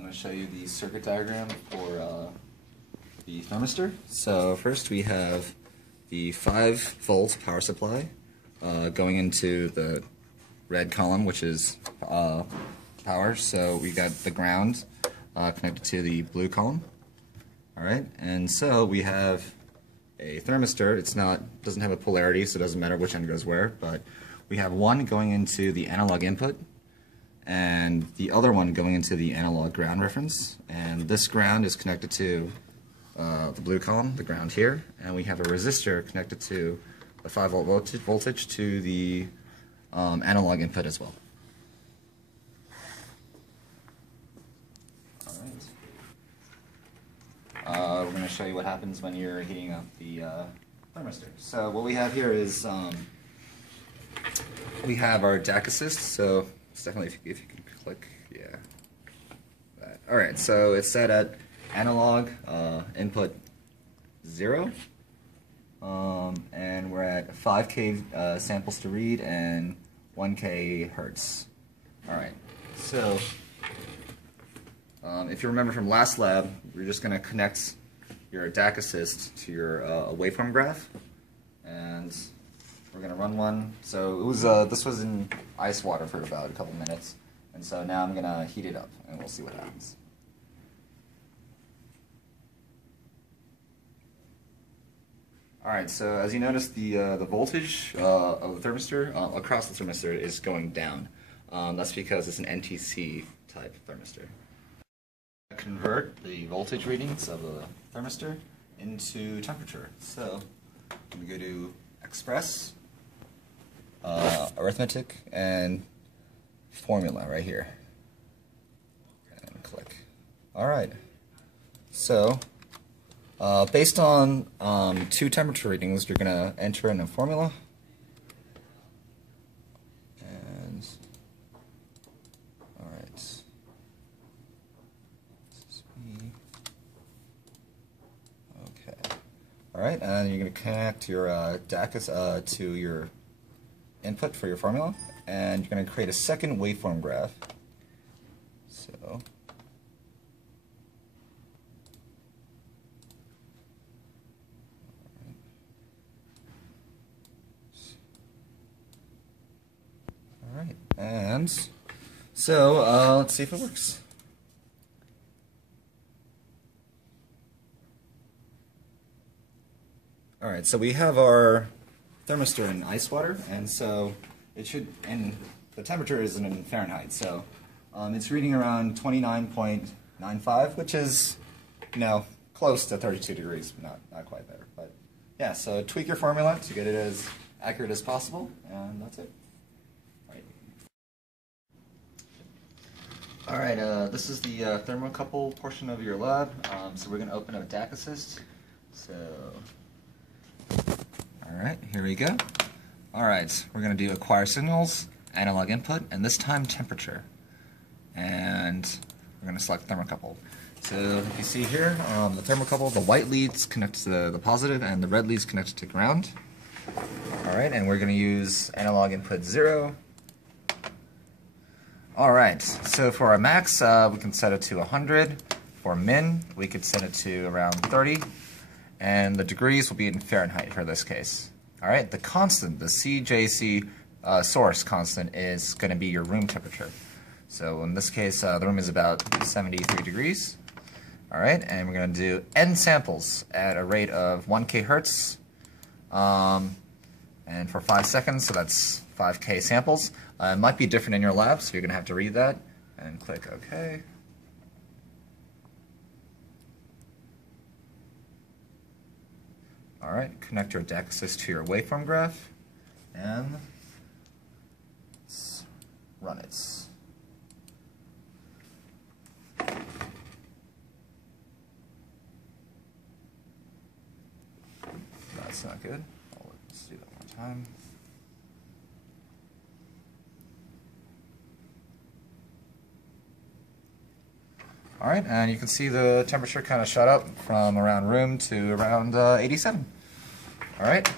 I'm going to show you the circuit diagram for the thermistor. So first we have the 5-volt power supply going into the red column, which is power. So we got the ground connected to the blue column. Alright, and so we have a thermistor. It's doesn't have a polarity, so it doesn't matter which end goes where, but we have one going into the analog input and the other one going into the analog ground reference, and this ground is connected to the blue column, the ground here, and we have a resistor connected to the 5-volt voltage to the analog input as well. We're going to show you what happens when you're heating up the thermistor. So what we have here is we have our DAC assist. So it's definitely, if you can click, yeah. Alright, so it's set at analog input 0, and we're at 5K samples to read and 1K hertz. Alright, so if you remember from last lab, we're just going to connect your DAC assist to your waveform graph, and we're going to run one. So it was this was in ice water for about a couple minutes, and so now I'm going to heat it up, and we'll see what happens. Alright, so as you notice, the voltage of the thermistor across the thermistor is going down. That's because it's an NTC type thermistor. Convert the voltage readings of the thermistor into temperature. So we go to Express, Arithmetic, and Formula right here, and click. Alright, so based on 2 temperature readings, you're going to enter in a formula. And alright. Okay. Alright, and you're going to connect your DAC to your input for your formula, and you're going to create a second waveform graph. So alright, and so let's see if it works. Alright, so we have our thermistor in ice water, and so it should, and the temperature is in Fahrenheit, so it's reading around 29.95, which is, you know, close to 32 degrees, not quite there, but yeah, so tweak your formula to get it as accurate as possible, and that's it. Alright, this is the thermocouple portion of your lab, so we're going to open up DAC assist. So alright, here we go. Alright, we're going to do acquire signals, analog input, and this time temperature. And we're going to select thermocouple. So if you see here, the thermocouple, the white leads connected to the positive and the red leads connected to ground. Alright, and we're going to use analog input 0. Alright, so for our max, we can set it to 100. For min, we could set it to around 30. And the degrees will be in Fahrenheit for this case. Alright, the constant, the CJC source constant, is going to be your room temperature. So in this case, the room is about 73 degrees. Alright, and we're going to do n samples at a rate of 1K hertz. And for 5 seconds, so that's 5K samples. It might be different in your lab, so you're going to have to read that. And click OK. Alright, connect your DAC assist to your waveform graph, and let's run it. That's not good. Let's do that one more time. Alright, and you can see the temperature kind of shot up from around room to around 87. Alright.